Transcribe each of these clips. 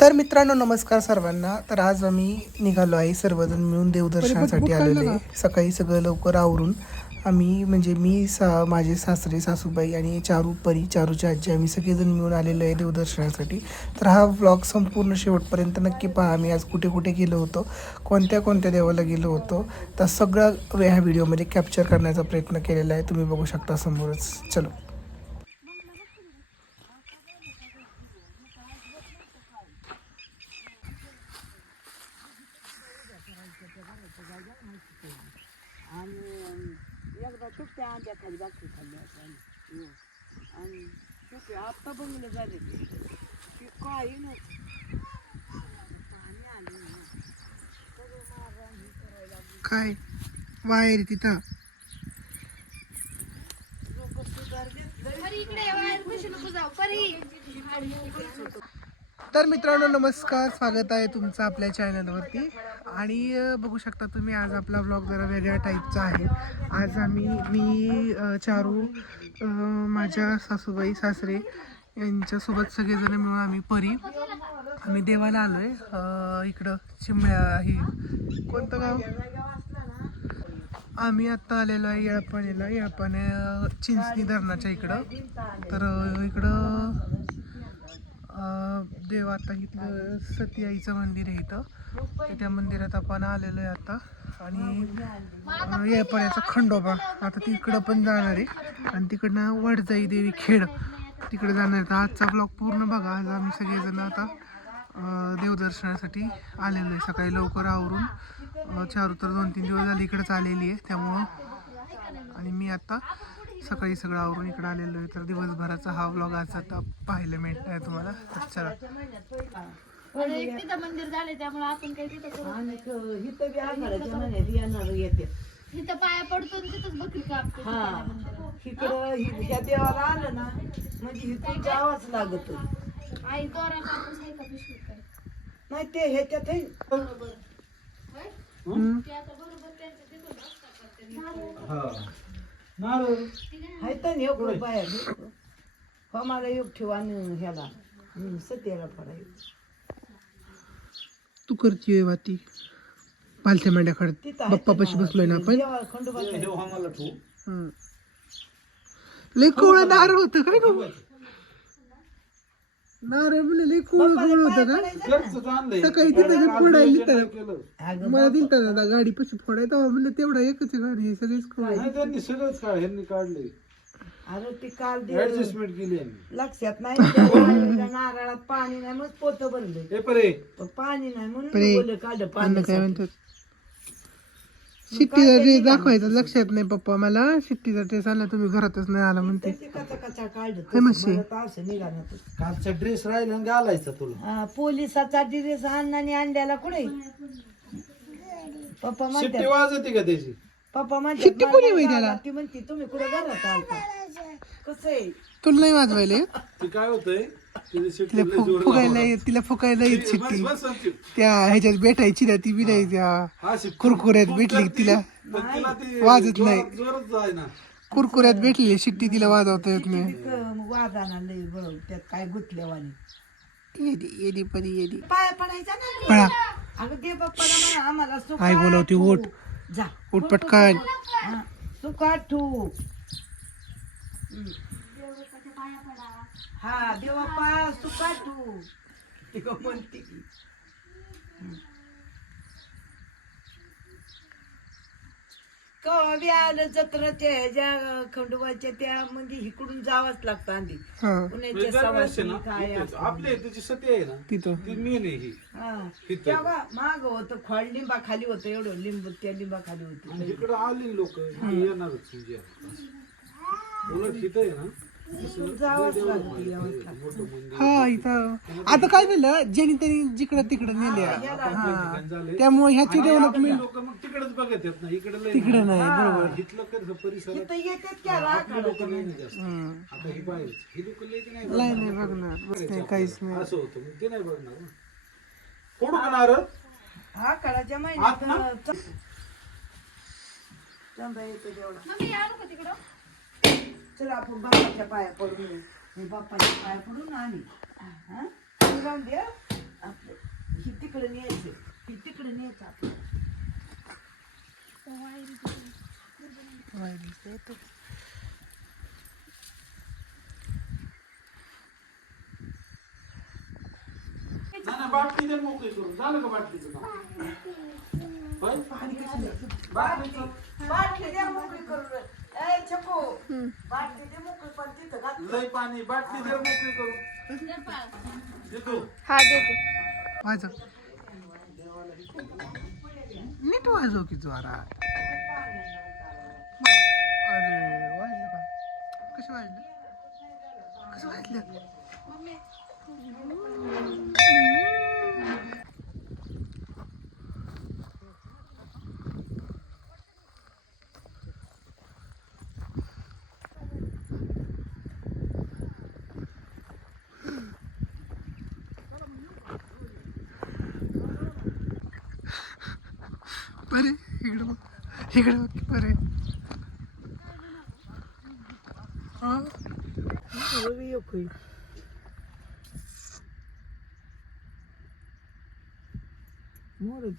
तर मित्रांनो नमस्कार सर्वांना. तर आज आम्ही निघालो आहे सर्वजण मिळून देवदर्शनासाठी आलेलो आहे. सकाळी सगळं लवकर आवरून आम्ही म्हणजे मी सा माझे सासरे सासूबाई आणि चारू परी चारूची आजी आम्ही सगळेजण मिळून आलेलो आहे देवदर्शनासाठी. तर हा व्लॉग संपूर्ण शेवटपर्यंत नक्की पहा. आम्ही आज कुठे कुठे गेलो होतो कोणत्या कोणत्या देवाला गेलो होतो तर सगळं ह्या व्हिडिओमध्ये कॅप्चर करण्याचा प्रयत्न केलेला आहे. तुम्ही बघू शकता समोरच. चलो. आणि एकदा तुटत्या आंब्या खाली बाकी खाल्ली आणि आणि तुटे आत्ता बंगले झाले की काही नाही पाणी करायला काय वायर तिथं तर मित्रांनो नमस्कार. स्वागत आहे तुमचं आपल्या चॅनलवरती. आणि बघू शकता तुम्ही आज आपला ब्लॉग जरा वेगळ्या टाईपचा आहे. आज आम्ही मी चारू माझ्या सासूबाई सासरे यांच्यासोबत सगळेजण मिळून आम्ही परी. आम्ही देवाला आलो आहे इकडं चिमळ्या हे कोणतं गाव? आम्ही आत्ता आलेलो आहे येळपाणीला. येळपाणे चिंचणी धरणाच्या इकडं. तर इकडं देव आता इथलं सती आईचं मंदिर आहे इथं. त्या मंदिरात आपण आलेलो आहे आता. आणि अं, खंडोबा. आता तिकडं पण जाणार आहे. आणि तिकडनं वडजाई देवी खेड. तिकडे जाणार आहे. तर आजचा ब्लॉग पूर्ण बघा. आज आम्ही सगळेजण आता देवदर्शनासाठी आलेलो आहे. सकाळी लवकर आवरून अं, चारू तर दोन तीन दिवस झाले इकडंच आलेली आहे. त्यामुळं आणि मी आता सकाळी सगळं आवरून इकडे आलेलो आहे तर दिवसभराचा हा व्लॉग आज आता पाहायला मिळत आहे तुम्हाला. तर चला. तिथं मंदिर झाले त्यामुळे आपण काही तिथं करू आणि बी महिन्यात येणार येते. तिथं पाया पडतो आणि तिथंच बकरी कापतो हा. इकडं हि- ह्या देवाला आलं ना म्हणजे जावंच लागत. आई दोरा कापूस आहे का पिशवीत काय नाही ते ह्याच्यात आहे. बरोबर. हम्म. ते आता बरोबर त्यांच्या तिथं रस्ता करते. हाय तर नाही हो बाहेर हो मला योग ठेवा आणि ह्याला. हम्म, सत्याला फडायचं. तू करतीये वाती. पालथ्या मांड्याकडे तिथं आहे बाप्पा पशी बसलोय ना आपण. देवा खंडोबाचं हम्म. लय कोवळं नारळ होतं काय गं? नारळ लय कोवळं कोवळं होतं का? सकाळी तिथं फोडायला दिलं अगं मला दिलं होतं दादा गाडी पशी फोडायला. तेव्हा म्हणलं तेवढा एकच आहे गाडी हे सगळीच कोवळं. नाही त्यांनी सगळंच काढ ह्यांनी काढले. अरे ती काल दे ऍडजस्टमेंट केली यांनी. लक्षात नाही त्या नारळात पाणी नाही मग पोत भरले हे परे. पण पाणी नाही म्हणून परे, मी बोलले काढ अन्न पाणी काय म्हणतात? शिट्टीचा ड्रेस दाखवायचा लक्षात नाही पप्पा मला शिट्टीचा ड्रेस आला तुम्ही घरातच नाही आला म्हणते. कालचा ड्रेस राहिला आणि घालायचा तुला. हा, पोलिसाचा दिवस अण्णाने आणल्याला कुठे? पप्पा शिट्टी म्हणतात वाजते का त्याची? पप्पा म्हणतात शिट्टी मला कोणी नाही होई त्याला? जागा. ती म्हणते तुम्ही कुठे घरात आलता? कसं आहे? तुला नाही वाजवायला येत? ती काय होतंय? शिट्टी तिला फु- फुगायला येत तिला फुकायला येत समजू. त्या ह्याच्यात भेटायची ना ती बी नाही त्या हा कुरकुऱ्यात भेटली की तिला. पण तिला ती वाजत नाही. ना कुरकुऱ्यात भेटली शिट्टी तिला वाजवता येत नाही वादाना लय बळ त्यात काय गुतल्यावानी. येदी येदी पदी येदी पाया पडायचा ना पळा. अगं दे बाप्पाला म्हणा आम्हाला सुखात आई बोलवते, ठेव. ओट. जा. उठ पटकन. हा, सुखात ठेवू हा सुखात ठेवू ती म्हणते की. कवा बी आलं जत्राच्या ह्याच्या खंडोबाच्या त्या म्हणजे इकडून जावंच लागतं आधी. पुण्याच्या काय त्याची सती आहे ना. तिथं. ती मेन आहे ही. हा. तेव्हा माग होतं खोड लिंबा खाली होतं एवढं लिंबू त्या लिंबा खाली आणि होती इकडे आली लोक येणारच म्हणजे. उलट आहे ना. हा इथं. आता काय झालं? ज्यांनी त्यांनी जिकडं तिकडं नेल्या. त्यामुळे ह्याची डेव्हलपमेंट लोक मग तिकडेच बघत इकडे लय तिकडं नाही. हा. बरोबर. इथलं कसं परिसरात लोक नाही ना जास्त. हम्म. आता ही पाहिजे ही लोक लय की नाही नाही नाही बघणार. बस नाही काहीच नाही. असं होतं. मग ते नाही बघणार ना. फोडू का नारळ हा कळाच्या महिन्यात चंदा येतो तेवढा मम्मी आलो का तिकडं. चला आपण बाप्पाच्या पाया पडून येऊ. मी बाप्पाच्या पाया पडून आली हा? तू जाऊन दे आपलं ही तिकडे न्यायचं. ही तिकडे न्यायचं आपलं. बाटली दे मोकळी करून. झालं का बाटलीचं काम होय? बाटलीचं. बाटली द्या मोकळी करून. छको. बाटली दे मोकळी पण तिथं घात लय पाणी बाटली दे मोकळी करून. देतो हा देते वाजव नीट वाजव की जोरात अरे वाजलं का? कसं वाजलं कसं वाजलं बरे इकडे बघ. इकडे बघ हा?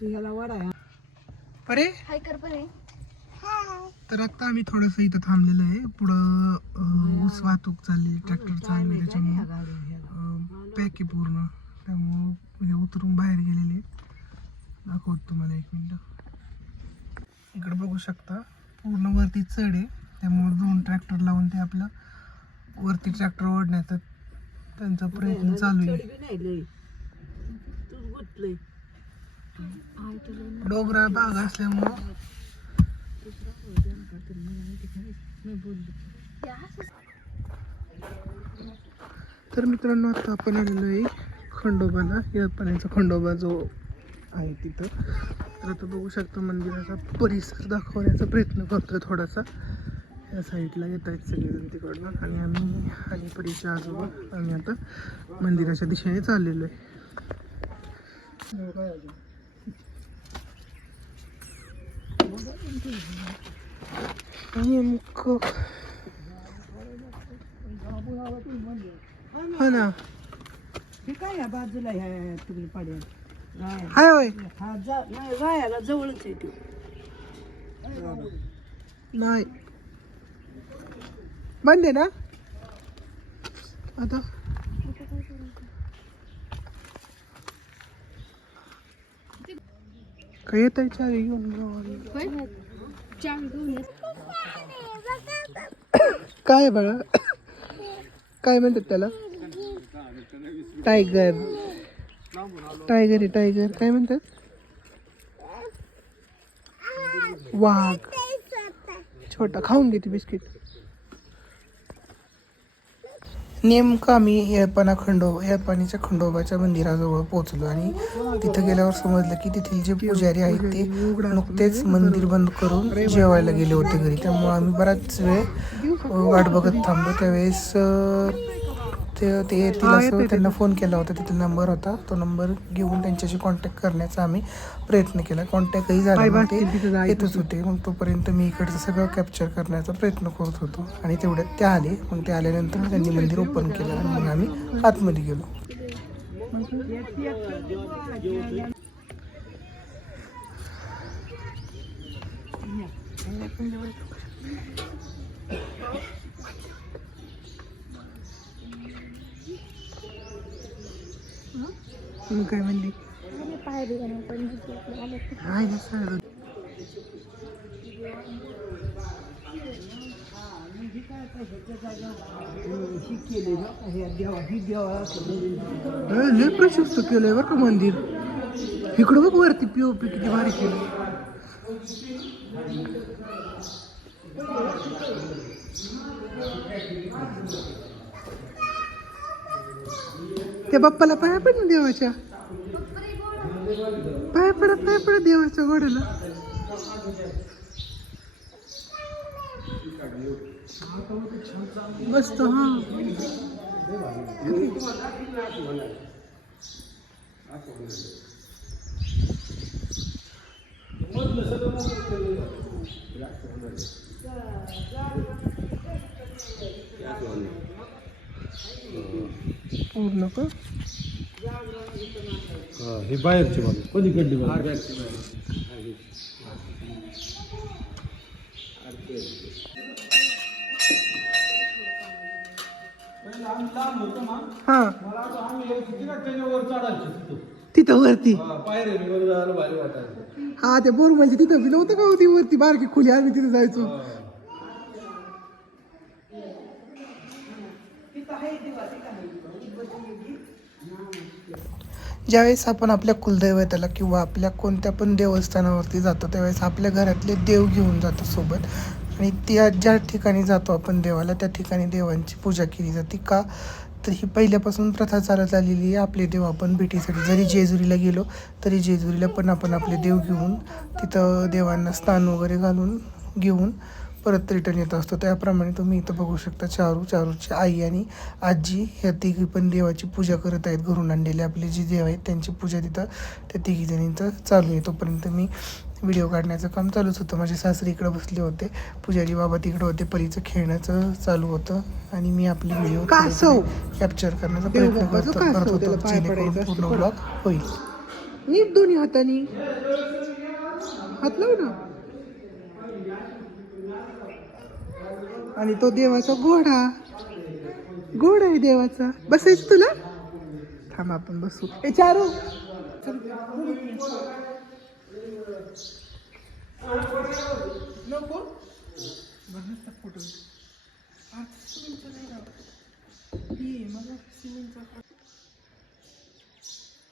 ह्याला वडा हाय कर बरे तर आता आम्ही थोडंसं इथं थांबलेलं आहे. पुढं ऊस वाहतूक चालली ट्रॅक्टर चालू आहे त्याच्यामुळं पॅक आहे पूर्ण. त्यामुळं उतरून बाहेर गेलेले. दाखवतो तुम्हाला एक मिनटं. इकडे बघू शकता. पूर्ण वरती चढ आहे. त्यामुळं दोन ट्रॅक्टर लावून ते आपलं वरती ट्रॅक्टर ओढण्याचा त्यांचा प्रयत्न चालू आहे. डोंगराळ भाग असल्यामुळं तर मित्रांनो आता आपण आलेलो आहे खंडोबाला. या पाण्याचा खंडोबा जो आहे तिथं. तर आता बघू शकता मंदिराचा परिसर दाखवण्याचा प्रयत्न करतोय थोडासा. या साईडला येत आहेत सगळेजण तिकडनं आणि आम्ही आणि परीच्या आजोबा आम्ही आता मंदिराच्या दिशेने चाललेलो आहे. नेमकं हा ना. हे काय या बाजूला ह्या तिकडे पाड्या हाय होय. हा जा नाही. रायाला जवळच आहे ते नाही बंद आहे ना? आता? काय येत आहे चार घेऊन काय आहे बाळा? काय म्हणतात त्याला? टायगर. टायगर आहे टायगर. काय म्हणतात? वाघ. छोटा खाऊन घेते बिस्किट. नेमकं आम्ही येळपाना खंडोबा येळपाणीच्या खंडोबाच्या मंदिराजवळ पोहोचलो आणि तिथं गेल्यावर समजलं की तिथील जे पुजारी आहेत ते नुकतेच मंदिर बंद करून जेवायला गेले होते घरी. त्यामुळे आम्ही बराच वेळ वाट बघत थांबलो. त्यावेळेस ते ते येतील असं त्यांना फोन केला होता तिथला नंबर होता. तो नंबर घेऊन त्यांच्याशी कॉन्टॅक्ट करण्याचा आम्ही प्रयत्न केला. कॉन्टॅक्टही झाला ते येतच होते. मग तोपर्यंत मी इकडचं सगळं कॅप्चर करण्याचा प्रयत्न करत होतो. आणि तेवढ्यात ते आले. मग ते आल्यानंतर त्यांनी मंदिर ओपन केलं आणि मग आम्ही आतमध्ये गेलो. मग काय म्हणली? लय प्रशस्त केलंय बरं का मंदिर. इकडं बघ वरती पीओपी किती भारी केलं त्या बाप्पाला पाया पड ना देवाच्या? पाया पडा पाया पडा देवाच्या घोड्याला मस्त हा. पूर्ण का? ही बाहेरची बाजू पलीकडली बाजू होतो हा. तिथं वरती? हा, हा ते बोर म्हणजे तिथं बी नव्हतं का होती वरती? बारकी खोली आम्ही तिथे जायचो. ज्यावेळेस आपण आपल्या कुलदैवताला किंवा आपल्या कोणत्या पण देवस्थानावरती जातो त्यावेळेस आपल्या घरातले देव घेऊन जातो सोबत. आणि त्या ज्या ठिकाणी जातो आपण देवाला त्या ठिकाणी देवांची पूजा केली जाते का? तर ही पहिल्यापासून प्रथा चालत आलेली आहे. आपले देव आपण भेटीसाठी जरी जेजुरीला गेलो तरी जेजुरीला पण आपण आपले देव घेऊन तिथं देवांना स्नान वगैरे घालून घेऊन परत रिटर्न येत असतो. त्याप्रमाणे तुम्ही इथं बघू शकता चारू चारूची आई आणि आजी ह्या तिघी पण देवाची पूजा करत आहेत. घरून आणलेले आपले जे देव आहेत त्यांची पूजा तिथं त्या तिघी जणींचं चालू आहे. तोपर्यंत मी व्हिडिओ काढण्याचं काम चालूच होतं. माझे सासरे इकडं बसले होते. पुजारी बाबा तिकडं होते. परीचं खेळण्याचं चालू होतं. आणि मी आपले व्हिडिओ कॅप्चर करण्याचा प्रयत्न करतो करत होतो. जेणेकरून पूर्ण ब्लॉग होईल. नीट दोन्ही हातानी. हात लाव ना. आणि तो देवाचा घोडा. घोडा आहे देवाचा. बसायचं तुला? थांब आपण बसू. ए चारू. नको. फोटो नाही मला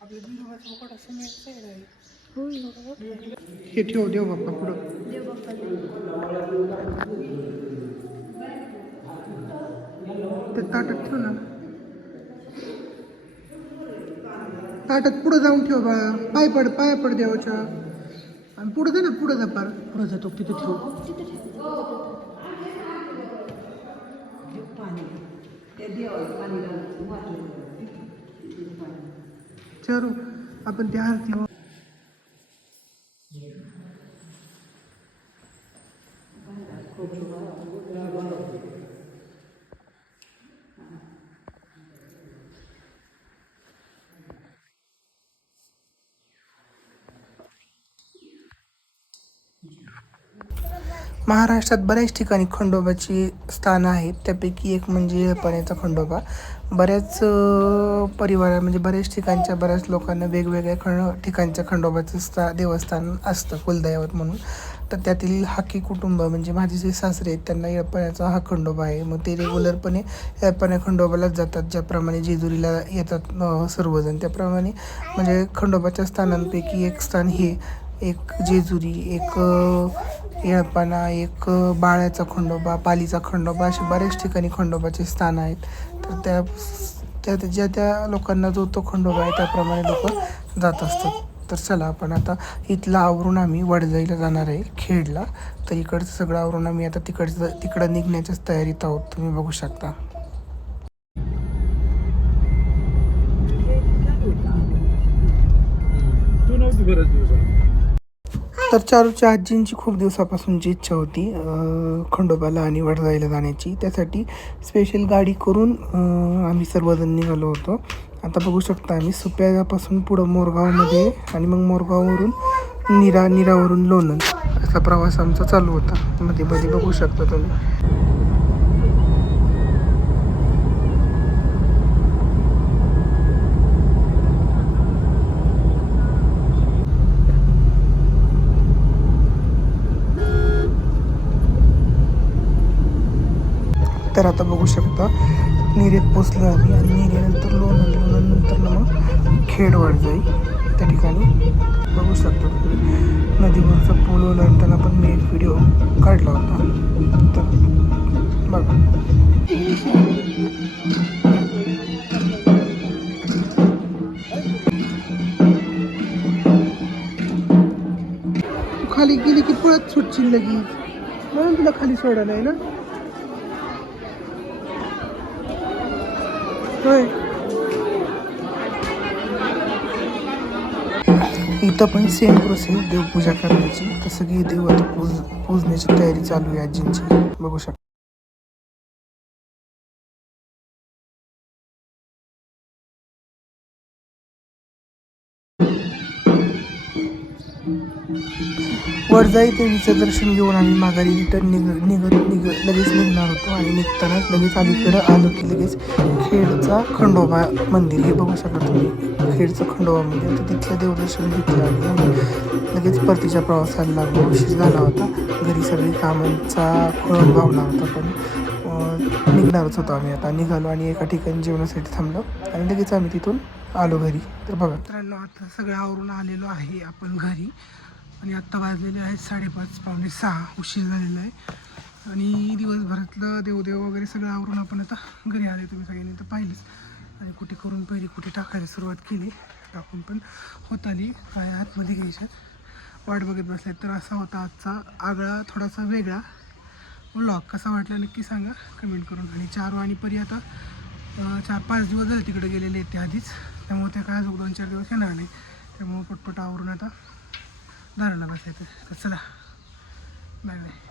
आपल्या हे ठेव देव बाप्पा पुढं. ते ताटात ठेव ना. ताटात पुढं जाऊन ठेव बाळा. पाय पड पाय पड देवाच्या. आणि पुढं जा ना पुढं जा पार. पुढं जातो तिथे ठेव. चारू आपण त्या आरती महाराष्ट्रात बऱ्याच ठिकाणी खंडोबाची स्थानं आहेत. त्यापैकी एक म्हणजे येळपाण्याचा खंडोबा. बऱ्याच परिवारा म्हणजे बऱ्याच ठिकाणच्या बऱ्याच लोकांना वेगवेगळ्या खंड ठिकाणच्या खंडोबाचं स्था देवस्थान असतं कुलदैवत म्हणून. तर त्यातील हाकी कुटुंब म्हणजे माझे जे सासरे आहेत त्यांना येळपाण्याचा हा खंडोबा आहे. मग ते रेग्युलरपणे येळपाण्या खंडोबालाच जातात ज्याप्रमाणे जेजुरीला येतात सर्वजण. त्याप्रमाणे म्हणजे खंडोबाच्या स्थानांपैकी एक स्थान हे. एक जेजुरी एक येळपाना एक बाळ्याचा खंडोबा पालीचा खंडोबा असे बऱ्याच ठिकाणी खंडोबाचे स्थान आहेत. तर त्या त्या ज्या त्या लोकांना जो तो खंडोबा आहे त्याप्रमाणे लोक जात असतात. तर चला आपण आता इथला आवरून आम्ही वडजाईला जाणार आहे खेडला. तर इकडचं सगळं आवरून आम्ही आता तिकडचं तिकडं निघण्याच्याच तयारीत आहोत. तुम्ही बघू शकता. तू नव्हती तर चारूच्या आजींची खूप दिवसापासूनची इच्छा होती खंडोबाला आणि वडजाईला जाण्याची. त्यासाठी स्पेशल गाडी करून आम्ही सर्वजण निघालो होतो. आता बघू शकता आम्ही सुप्यापासून पुढं मोरगावमध्ये आणि मग मोरगाववरून निरा निरावरून लोणंद. असा प्रवास आमचा चालू होता. मध्ये मध्ये बघू शकता तुम्ही. तर आता बघू शकता. निरेत पोचलो आम्ही आणि निरेनंतर लोणंद लोणंदनंतर ना मग खेडवाड जाई त्या ठिकाणी बघू शकता तुम्ही. नदीवरचा पूल ओलांडताना पण मी एक व्हिडिओ काढला होता. तर बघा. खाली गेली की पळत सुटशील लगेच. म्हणून तुला खाली सोडायला आहे ना? इथं पण सेम प्रोसेस देवपूजा करण्याची तसं की देव आता पूज पूजण्याची तयारी चालू आहे आजींची. बघू शकता. वडजाई देवीचं दर्शन घेऊन आम्ही माघारी रिटर्न निघ निघत निघ लगेच निघणार होतो आणि निघतानाच लगेच अलीकडं आलो की लगेच खेडचा खंडोबा मंदिर. हे बघू शकता तुम्ही खेडचं खंडोबा मंदिर. तर तिथलं देवदर्शन घेतलं आणि आम्ही लगेच परतीच्या प्रवासाला लागलो. उशीर झाला होता. घरी सगळी कामांचा खोळ भावला होता पण निघणारच होतो आम्ही आता. निघालो आणि एका ठिकाणी जेवणासाठी थांबलो आणि लगेच आम्ही तिथून आलो घरी. तर बघा मित्रांनो आता सगळं आवरून आलेलो आहे आपण घरी. आणि आत्ता वाजलेले आहेत साडेपाच पावणे सहा उशीर झालेला आहे. आणि दिवसभरातलं देवदेव वगैरे सगळं आवरून आपण आता घरी आले तुम्ही सगळ्यांनी तर पाहिलंच. आणि कुठे करून पहिली कुठे टाकायला सुरुवात केली टाकून पण होत आली काय आतमध्ये घ्यायच्या वाट बघत बसले तर असा होता आजचा आगळा थोडासा वेगळा ब्लॉग कसा वाटला नक्की सांगा कमेंट करून. आणि चार आणि परी आता चार पाच दिवस झाले तिकडे गेलेले आहेत ते आधीच त्यामुळे त्या काय अजून दोन चार दिवस येणार नाही. त्यामुळे पटपट आवरून आता दाराला बसायचं तर चला. Bye bye.